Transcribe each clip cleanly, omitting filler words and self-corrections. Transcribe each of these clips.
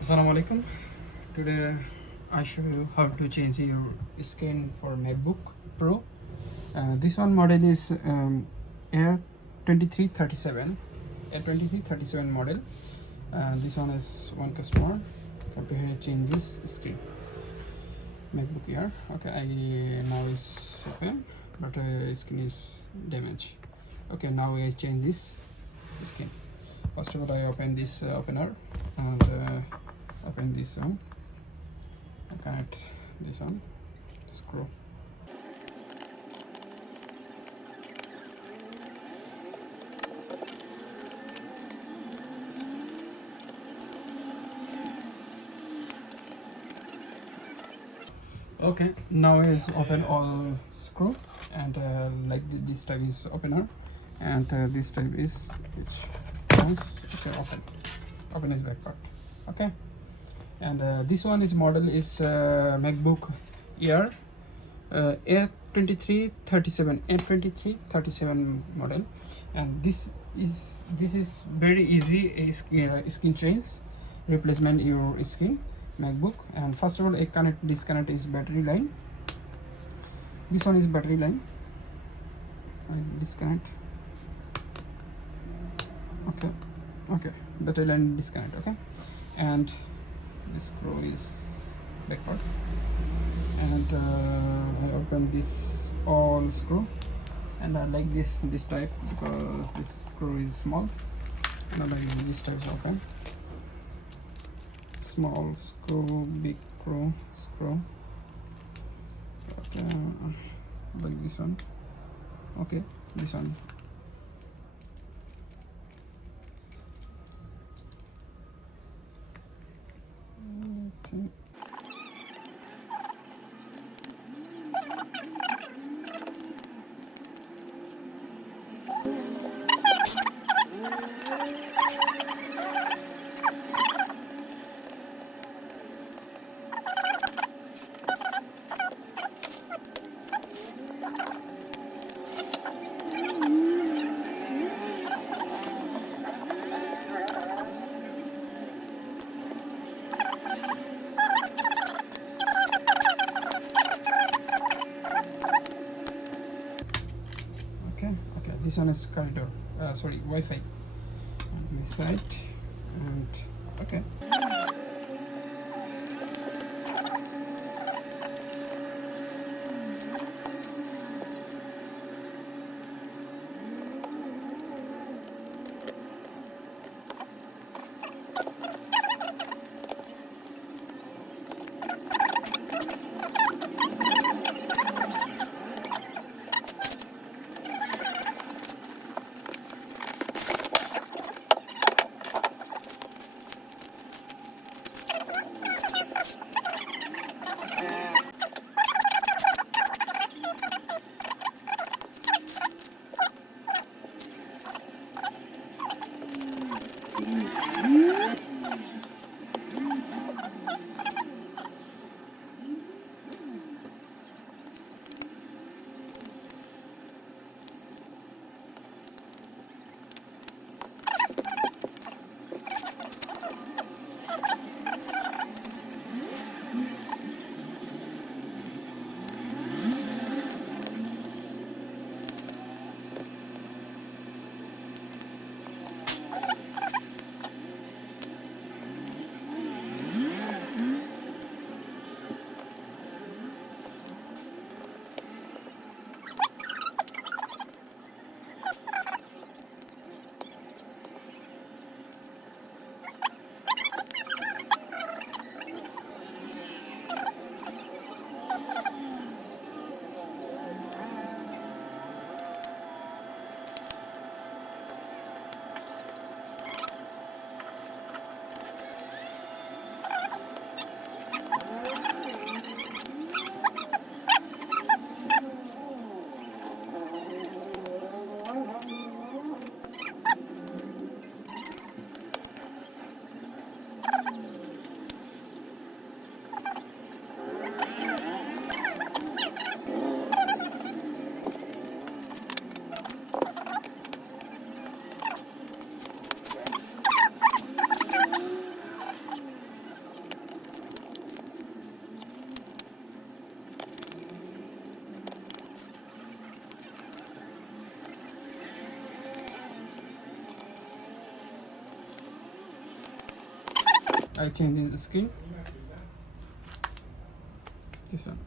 Assalamu alaikum. Today I show you how to change your screen for MacBook Pro. This one model is A2337, A2337 model. This one is one customer. Come to here, change this screen. MacBook Air. Okay, I now is open, but screen is damaged. Okay, now I change this screen. First of all, I open this opener and open this one. I connect this one. Screw. Okay, now is open all screw and like this type is opener and this type is which nice. Okay, open is back part. Okay, and this one is model is MacBook Air A2337 model, and this is very easy skin change replacement your skin MacBook. And first of all, a disconnect is battery line. This one is battery line. I disconnect. Okay, battery line disconnect. Okay, and this screw is backward, and I open this all screw, and I like this type because this screw is small, and I like this type is open. Small screw, big screw. Okay, like this one. Okay, this one. Okay. Okay, this one is corridor, sorry, Wi-Fi on this side, and okay. I change the screen. This one.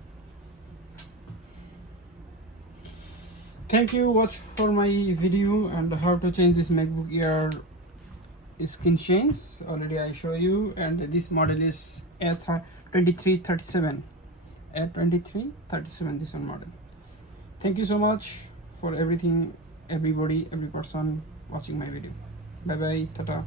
Thank you watch for my video and how to change this MacBook Air screen change. Already I show you, and this model is A2337. A2337, this one model. Thank you so much for everything, everybody, every person watching my video. Bye bye, tata.